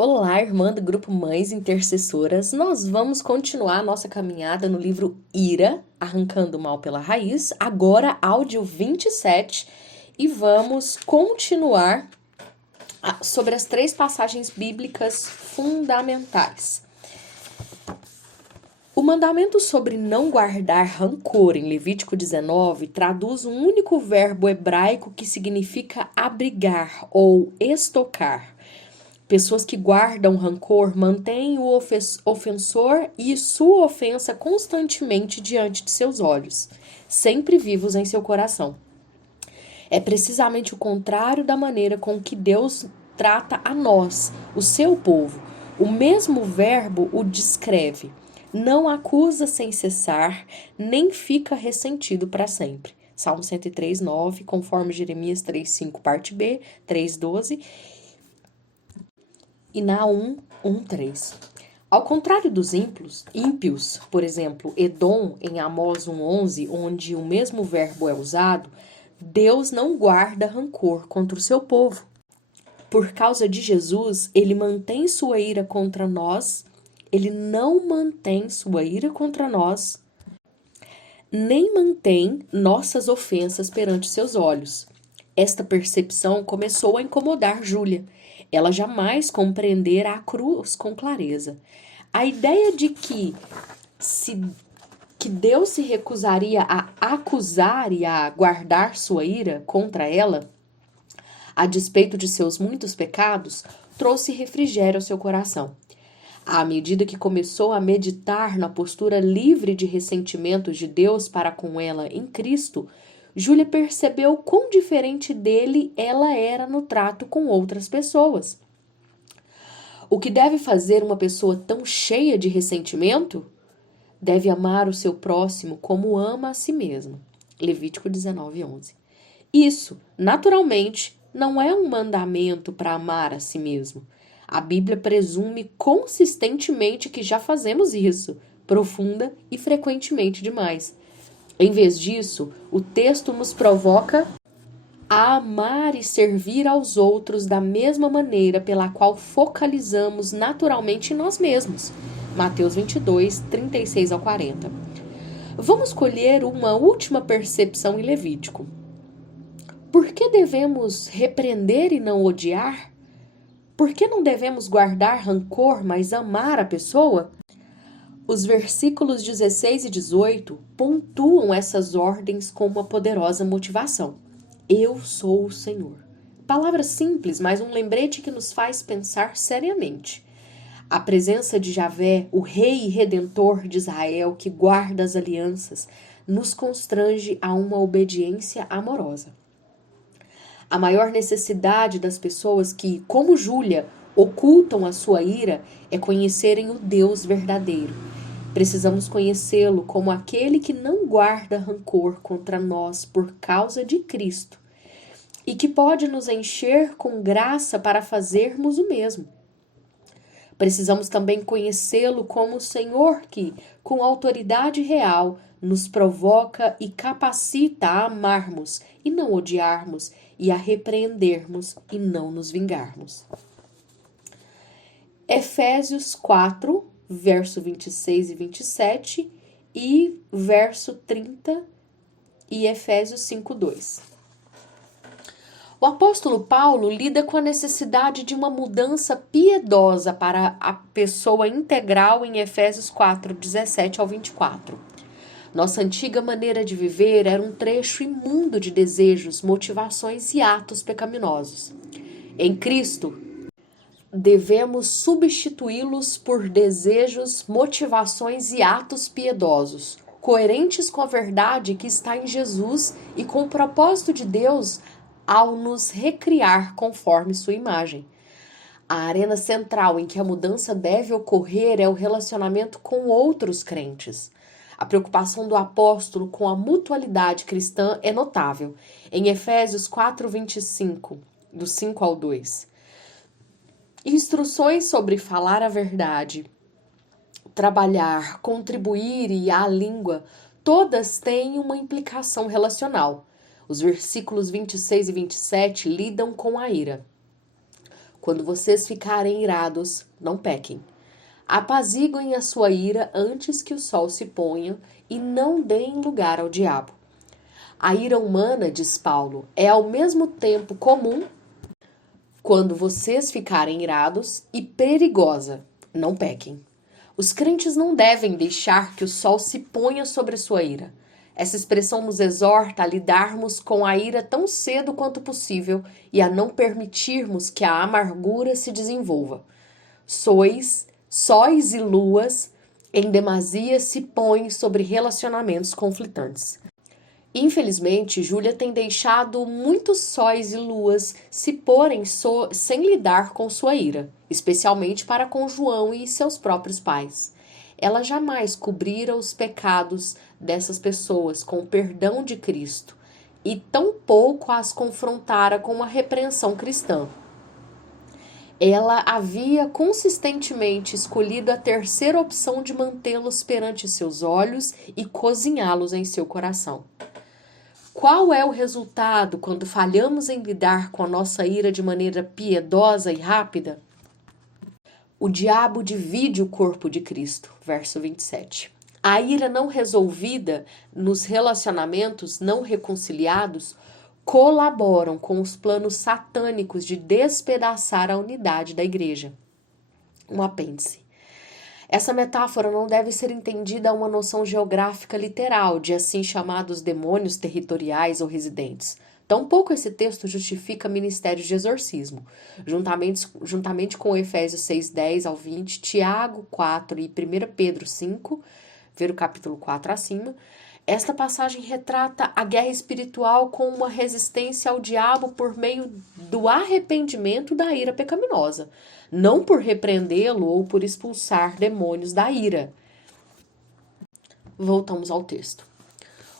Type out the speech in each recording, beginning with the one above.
Olá, irmã do grupo Mães Intercessoras. Nós vamos continuar a nossa caminhada no livro Ira, Arrancando o Mal pela Raiz, agora áudio 27, e vamos continuar sobre as 3 passagens bíblicas fundamentais. O mandamento sobre não guardar rancor em Levítico 19 traduz um único verbo hebraico que significa abrigar ou estocar. Pessoas que guardam rancor mantêm o ofensor e sua ofensa constantemente diante de seus olhos, sempre vivos em seu coração. É precisamente o contrário da maneira com que Deus trata a nós, o seu povo. O mesmo verbo o descreve. Não acusa sem cessar, nem fica ressentido para sempre. Salmo 103, 9, conforme Jeremias 3, 5, parte B, 3, 12. E Naum 1:3. Ao contrário dos ímpios, por exemplo, Edom em Amós 1:11, onde o mesmo verbo é usado, Deus não guarda rancor contra o seu povo. Por causa de Jesus, ele mantém sua ira contra nós, ele não mantém sua ira contra nós, nem mantém nossas ofensas perante seus olhos. Esta percepção começou a incomodar Júlia. Ela jamais compreendera a cruz com clareza. A ideia de que Deus se recusaria a acusar e a guardar sua ira contra ela, a despeito de seus muitos pecados, trouxe refrigério ao seu coração. À medida que começou a meditar na postura livre de ressentimentos de Deus para com ela em Cristo, Júlia percebeu quão diferente dele ela era no trato com outras pessoas. O que deve fazer uma pessoa tão cheia de ressentimento? Deve amar o seu próximo como ama a si mesma. Levítico 19:11. Isso, naturalmente, não é um mandamento para amar a si mesmo. A Bíblia presume consistentemente que já fazemos isso, profunda e frequentemente demais. Em vez disso, o texto nos provoca a amar e servir aos outros da mesma maneira pela qual focalizamos naturalmente em nós mesmos. Mateus 22, 36 ao 40. Vamos colher uma última percepção em Levítico. Por que devemos repreender e não odiar? Por que não devemos guardar rancor, mas amar a pessoa? Os versículos 16 e 18 pontuam essas ordens com uma poderosa motivação. Eu sou o Senhor. Palavra simples, mas um lembrete que nos faz pensar seriamente. A presença de Javé, o Rei e Redentor de Israel, que guarda as alianças, nos constrange a uma obediência amorosa. A maior necessidade das pessoas que, como Júlia, ocultam a sua ira é conhecerem o Deus verdadeiro. Precisamos conhecê-lo como aquele que não guarda rancor contra nós por causa de Cristo e que pode nos encher com graça para fazermos o mesmo. Precisamos também conhecê-lo como o Senhor que, com autoridade real, nos provoca e capacita a amarmos e não odiarmos e a repreendermos e não nos vingarmos. Efésios 4, verso 26 e 27 e verso 30 e Efésios 5:2. O apóstolo Paulo lida com a necessidade de uma mudança piedosa para a pessoa integral em Efésios 4, 17 ao 24. Nossa antiga maneira de viver era um trecho imundo de desejos, motivações e atos pecaminosos. Em Cristo, devemos substituí-los por desejos, motivações e atos piedosos, coerentes com a verdade que está em Jesus e com o propósito de Deus ao nos recriar conforme sua imagem. A arena central em que a mudança deve ocorrer é o relacionamento com outros crentes. A preocupação do apóstolo com a mutualidade cristã é notável. Em Efésios 4:25, do 5 ao 2. Instruções sobre falar a verdade, trabalhar, contribuir e a língua, todas têm uma implicação relacional. Os versículos 26 e 27 lidam com a ira. Quando vocês ficarem irados, não pequem. Apaziguem a sua ira antes que o sol se ponha e não deem lugar ao diabo. A ira humana, diz Paulo, é ao mesmo tempo comum quando vocês ficarem irados e perigosa. Não pequem. Os crentes não devem deixar que o sol se ponha sobre sua ira. Essa expressão nos exorta a lidarmos com a ira tão cedo quanto possível e a não permitirmos que a amargura se desenvolva. Sóis e luas, em demasia, se põem sobre relacionamentos conflitantes. Infelizmente, Júlia tem deixado muitos sóis e luas se porem sem lidar com sua ira, especialmente para com João e seus próprios pais. Ela jamais cobrira os pecados dessas pessoas com o perdão de Cristo e tampouco as confrontara com uma repreensão cristã. Ela havia consistentemente escolhido a terceira opção de mantê-los perante seus olhos e cozinhá-los em seu coração. Qual é o resultado quando falhamos em lidar com a nossa ira de maneira piedosa e rápida? O diabo divide o corpo de Cristo, verso 27. A ira não resolvida nos relacionamentos não reconciliados colaboram com os planos satânicos de despedaçar a unidade da igreja. Um apêndice. Essa metáfora não deve ser entendida a uma noção geográfica literal de assim chamados demônios territoriais ou residentes. Tampouco esse texto justifica ministérios de exorcismo. Juntamente com Efésios 6:10 ao 20, Tiago 4 e 1 Pedro 5, ver o capítulo 4 acima, esta passagem retrata a guerra espiritual com uma resistência ao diabo por meio do arrependimento da ira pecaminosa, não por repreendê-lo ou por expulsar demônios da ira. Voltamos ao texto.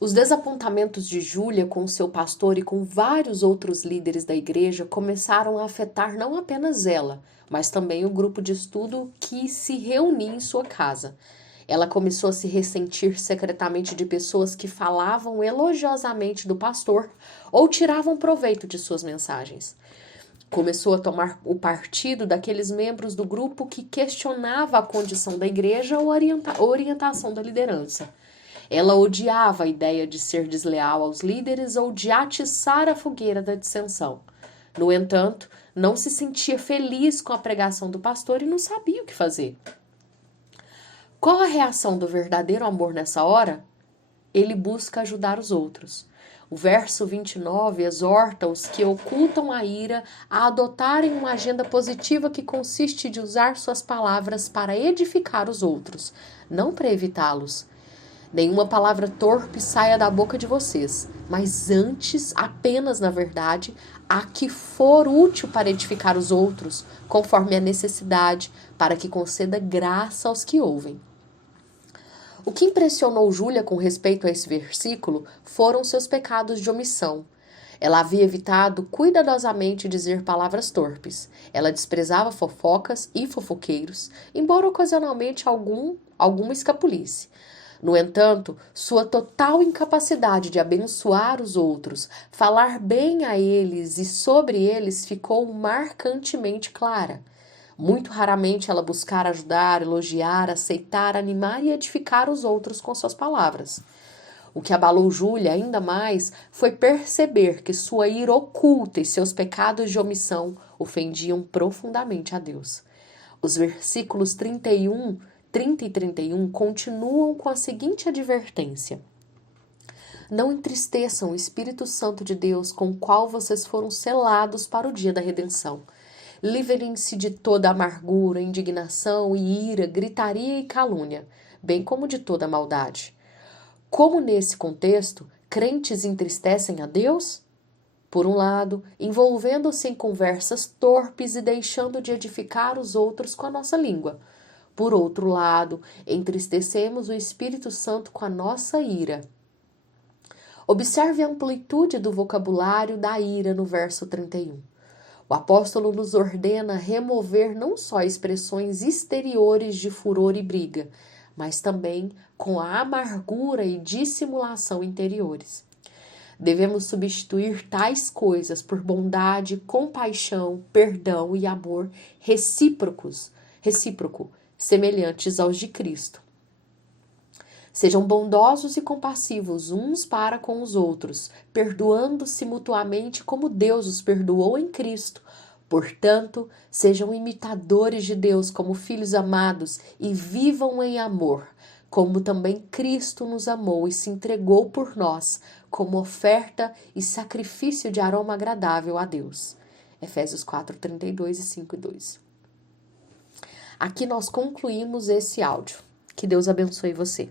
Os desapontamentos de Júlia com seu pastor e com vários outros líderes da igreja começaram a afetar não apenas ela, mas também o grupo de estudo que se reunia em sua casa. Ela começou a se ressentir secretamente de pessoas que falavam elogiosamente do pastor ou tiravam proveito de suas mensagens. Começou a tomar o partido daqueles membros do grupo que questionava a condição da igreja ou a orientação da liderança. Ela odiava a ideia de ser desleal aos líderes ou de atiçar a fogueira da dissensão. No entanto, não se sentia feliz com a pregação do pastor e não sabia o que fazer. Qual a reação do verdadeiro amor nessa hora? Ele busca ajudar os outros. O verso 29 exorta os que ocultam a ira a adotarem uma agenda positiva que consiste de usar suas palavras para edificar os outros, não para evitá-los. Nenhuma palavra torpe saia da boca de vocês, mas antes, apenas na verdade, a que for útil para edificar os outros, conforme a necessidade, para que conceda graça aos que ouvem. O que impressionou Júlia com respeito a esse versículo foram seus pecados de omissão. Ela havia evitado cuidadosamente dizer palavras torpes. Ela desprezava fofocas e fofoqueiros, embora ocasionalmente alguma escapulisse. No entanto, sua total incapacidade de abençoar os outros, falar bem a eles e sobre eles ficou marcantemente clara. Muito raramente ela buscara ajudar, elogiar, aceitar, animar e edificar os outros com suas palavras. O que abalou Júlia ainda mais foi perceber que sua ira oculta e seus pecados de omissão ofendiam profundamente a Deus. Os versículos 30 e 31 continuam com a seguinte advertência: Não entristeçam o Espírito Santo de Deus, com o qual vocês foram selados para o dia da redenção. Livrem-se de toda amargura, indignação e ira, gritaria e calúnia, bem como de toda maldade. Como nesse contexto, crentes entristecem a Deus? Por um lado, envolvendo-se em conversas torpes e deixando de edificar os outros com a nossa língua. Por outro lado, entristecemos o Espírito Santo com a nossa ira. Observe a amplitude do vocabulário da ira no verso 31. O apóstolo nos ordena remover não só expressões exteriores de furor e briga, mas também com a amargura e dissimulação interiores. Devemos substituir tais coisas por bondade, compaixão, perdão e amor recíproco, semelhantes aos de Cristo. Sejam bondosos e compassivos uns para com os outros, perdoando-se mutuamente como Deus os perdoou em Cristo. Portanto, sejam imitadores de Deus como filhos amados e vivam em amor, como também Cristo nos amou e se entregou por nós, como oferta e sacrifício de aroma agradável a Deus. Efésios 4:32 e 5:2. Aqui nós concluímos esse áudio. Que Deus abençoe você.